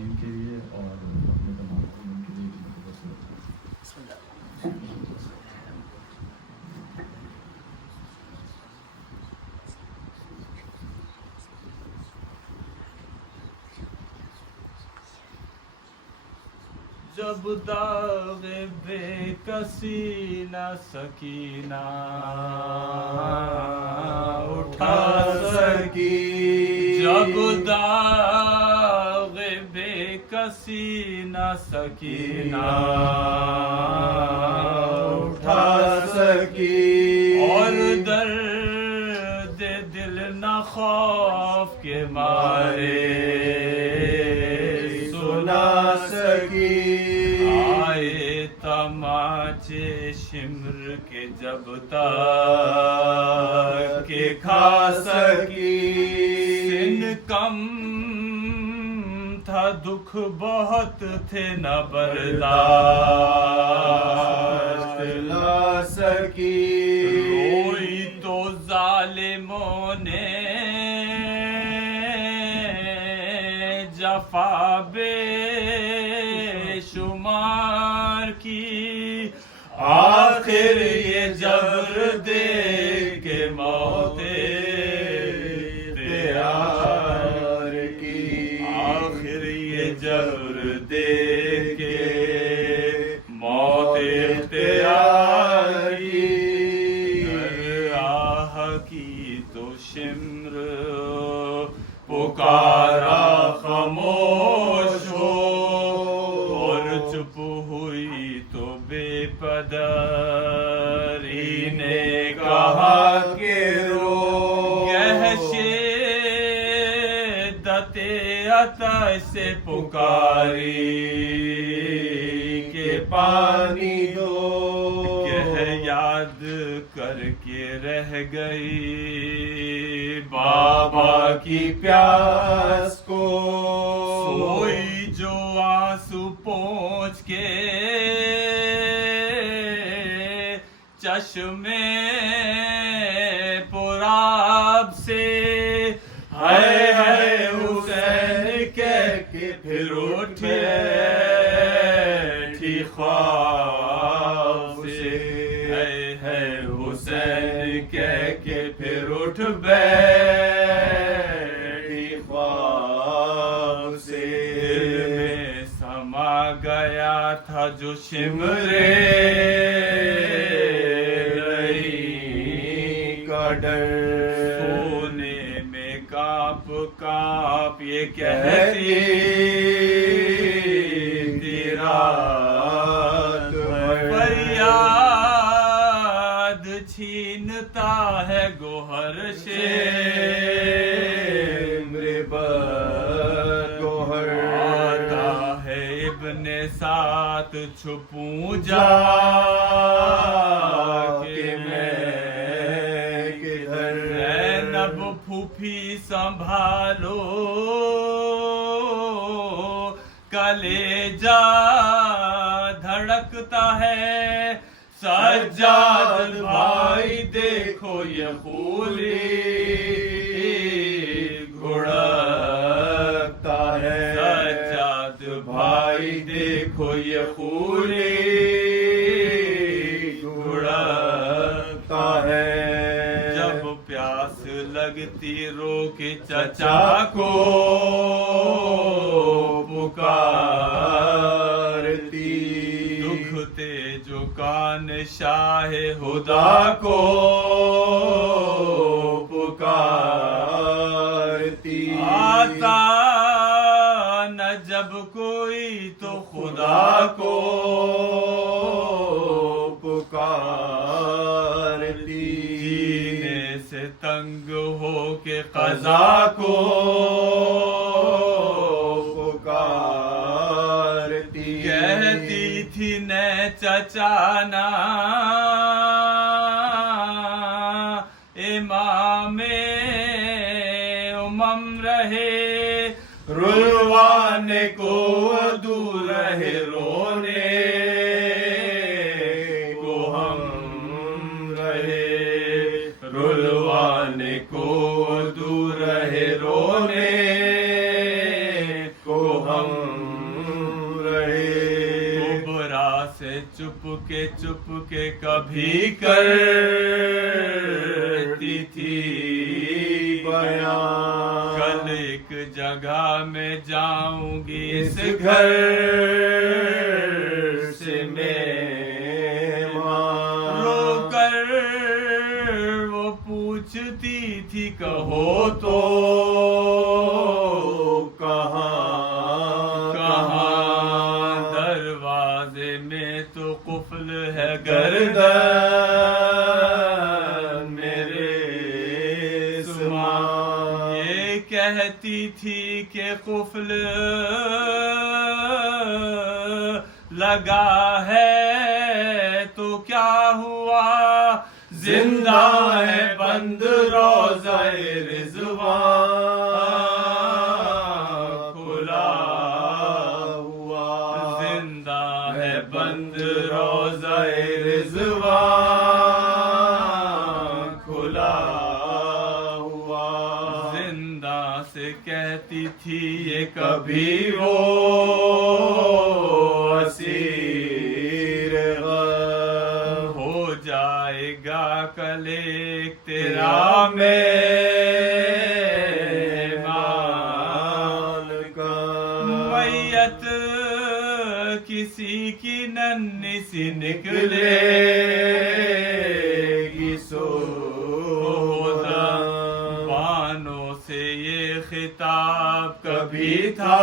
इनके लिए और अपने तमाम इनके लिए जब दाग़े बेकसी न सकीना उठा सकी, जब दाग़े बेकसी न सकीना उठा सकी, और दर्द दिल न खौफ के मारे सुना सकी, आए तमाचे शिम्र के जब तक के खा सकी, सिन कम था दुख बहुत थे न बर्दाश्त ला सकी, रोई तो जालिमों ने जफा बेशुमार की, आखिर ये जबर दे के मौते तैयार की, आखिर ये जबर दे के मौते तैयार की, आह की तो शिम्र पुकारा खामोश हो, और चुप हुई तो बेपदरी ने कहा कि रो, गहशे अता से पुकारी के पानी दो, कह याद करके रह गई बाबा की प्यास को, सोई जो आंसू पोंछ के चश्मे पुराब से, हाय हाय हुसैन कह के फिर उठे ठीक ख्वाब से, हाय हाय हुसैन कह के फिर उठ बैठी ख्वाब से, दिल में समा गया था जो शिमरे का डर, सोने में कांप कांप ये कहती रात फरियाद छीनता है गोहर से गोहर, आता है इब्ने साथ छुपूं जा के मैं किधर, ज़ैनब फूफी संभालो कलेजा धड़कता है, सज्जाद भाई देखो ये खूली घुड़कता है, सज्जाद भाई देखो ये खूली घुड़कता है, जब प्यास लगती रोके चचा को पुकारती, दुखते जो कान शाहे खुदा को पुकारती, आता न जब कोई तो खुदा को पुकारती, जीने से तंग हो के क़ज़ा को पुकारती, कहती थी न चचाना इमामे उमम रहे, रुलवाने को दूर रहे रोने को हम रहे, रुलवाने को हम रहे। कुबरा से चुप के कभी करती थी बयां। कल एक जगह में जाऊंगी इस घर से मेहमान। रोकर वो पूछती थी कहो तो कहाँ। दरवाजे में तो कुफल है गर्दन मेरे सुमा। ये कहती थी कि कुफल लगा है तो क्या हुआ, जिंदा है बंद रोज़ाए रिज़वान खुला हुआ। जिंदा है बंद रोज़ाए रिज़वान खुला हुआ। जिंदा से कहती थी ये कभी वो असीर हो जाएगा कल एक तेरा मेहमान का। मैयत किसी की नन्ही सी निकलेगी सोदा। बानों से ये खिताब कभी था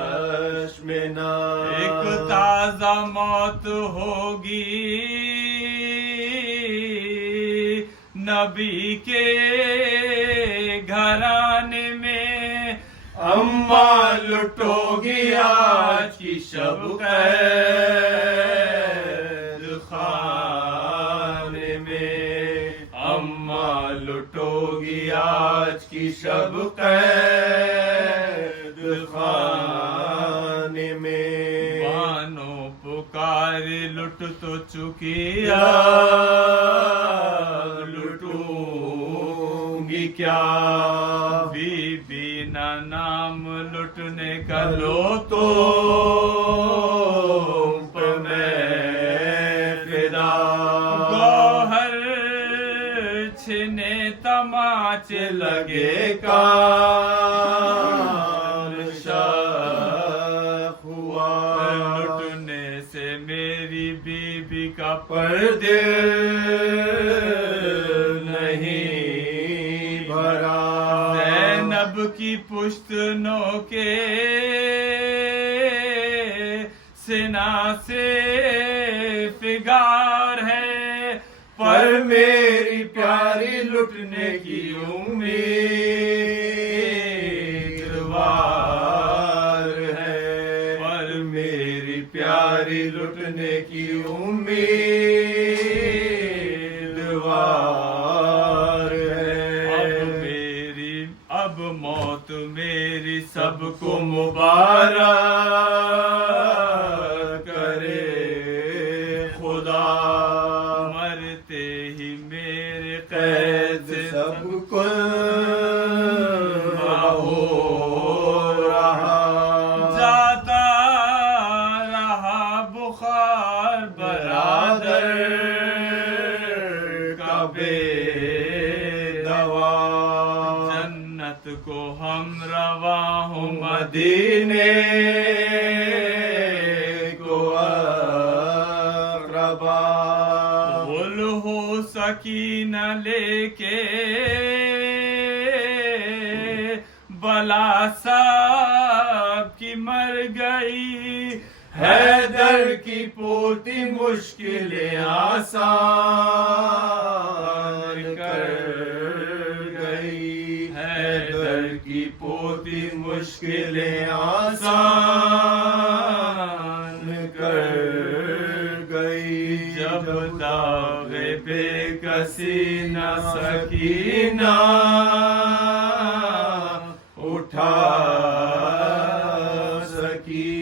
बचश्मेना। एक ताजा मौत होगी नबी के घराने में। अम्मा लुटोगी आज की शब कैद खाने में। अम्मा लुटोगी आज की शब कैद खाने में। बानो पुकारे लुट तो चुकी लुटूंगी क्या। बीबी ना नाम लुटने का लो तो मैं फिदा। गौहर छिने तमाचे लगे कान शाख हुआ। लुटने से मेरी बीबी का पर्दे नहीं भरा। ज़ैनब की पुश्तनों के सिना से फिगार है, पर मेरी प्यारी लुटने की उम्मीदवार है। पर मेरी प्यारी लुटने की उम्मीदवार है। अब मौत मेरी सबको मुबारक करे खुदा। मरते ही मेरे कैद सबको हो रहा। जाता रहा बुखार बरादर का बेदवा। जन्नत को हम रवा हूँ मदीने को अक़रबा। गुल हो सकीना लेके बला साहब की मर गई। हैदर की पोती मुश्किलें आसान कर गई। हैदर की पोती मुश्किलें आसान कर गई। जब दावे बेकसी न सकीना उठा सकी।